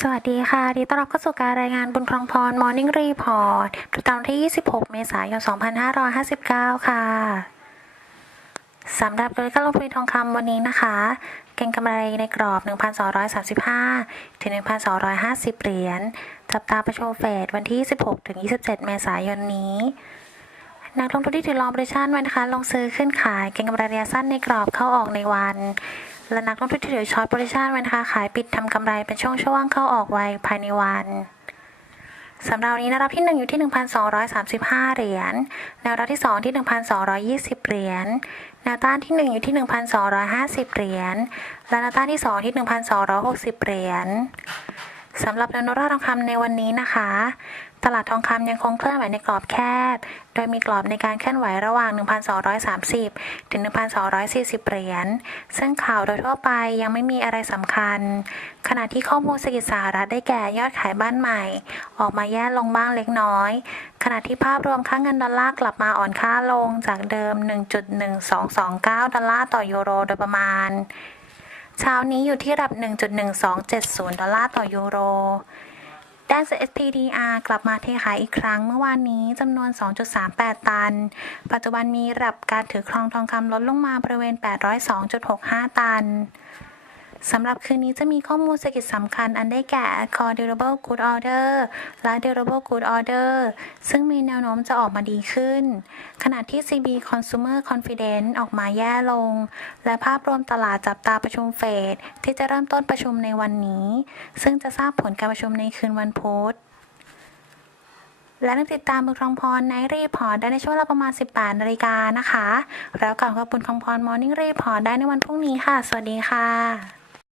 สวัสดีค่ะ ดีต้อนรับเข้าสู่การรายงานบุญครองพร Morning Report ประจำวันที่ 26 เมษายน 2559 ค่ะ สำหรับโดยการลงทุนทองคำวันนี้นะคะ เก็งกำไรในกรอบ 1,235 ถึง 1,250 เหรียญ จับตาประชุมเฟดวันที่ 16 ถึง 27 เมษายนนี้ นักลงทุนที่ถือลองบริชั่นไว้นะคะ ลงซื้อขึ้นขาย เก็งกำไรระยะสั้นในกรอบเข้าออกในวัน และนักลงทุนที่ถือช็อตบริชั่นไว้นะคะขายปิดทำกำไรเป็นช่วงๆเข้าออกไวภายในวันสำหรับนนี้แนวรับที่ 1 อยู่ที่ 1,235 เหรียญ แนวรับที่ 2 ที่ 1,220 เหรียญ แนวต้านที่ 1 อยู่ที่ 1,250 เหรียญ และแนวต้านที่ 2 ที่ 1,260 เหรียญ สำหรับแนวโน้มราทองคำในวันนี้นะคะ ตลาดทองคำยังคงเคลื่อนไหวในกรอบแคบ โดยมีกรอบในการเคลื่อนไหวระหว่าง 1,230 ถึง 1,240 เหรียญ ซึ่งข่าวโดยทั่วไปยังไม่มีอะไรสำคัญ ขณะที่ข้อมูลเศรษฐกิจสหรัฐได้แก่ยอดขายบ้านใหม่ ออกมาแย่ลงบ้างเล็กน้อย ขณะที่ภาพรวมค่าเงินดอลลาร์กลับมาอ่อนค่าลงจากเดิม 1.1229 ดอลลาร์ต่อยูโรโดยประมาณ เช้านี้อยู่ที่ระดับ 1.1270 ดอลลาร์ต่อยูโรดัชน SPDR กลับมาเทขายอีกครั้งเมื่อวานนี้จำนวน 2.38 ตัน ปัจจุบันมีระดับการถือครองทองคำลดลงมาบริเวณ 802.65 ตัน สำหรับคืนนี้จะมีข้อมูลเศรษฐกิจสำคัญอันได้แก่ Core Durable Good Order และ Durable Good Order ซึ่งมีแนวโน้มจะออกมาดีขึ้น ขณะที่ CB Consumer Confidence ออกมาแย่ลง และภาพรวมตลาดจับตาประชุมเฟดที่จะเริ่มต้นประชุมในวันนี้ ซึ่งจะทราบผลการประชุมในคืนวันพุธและนักติดตามบุญครองพรในรีพอร์ตได้ในช่วงเวลาประมาณ 18นาฬิกานะคะ แล้วกลับขอบคุณครองพร Morning Report ได้ในวันพรุ่งนี้ค่ะ สวัสดีค่ะ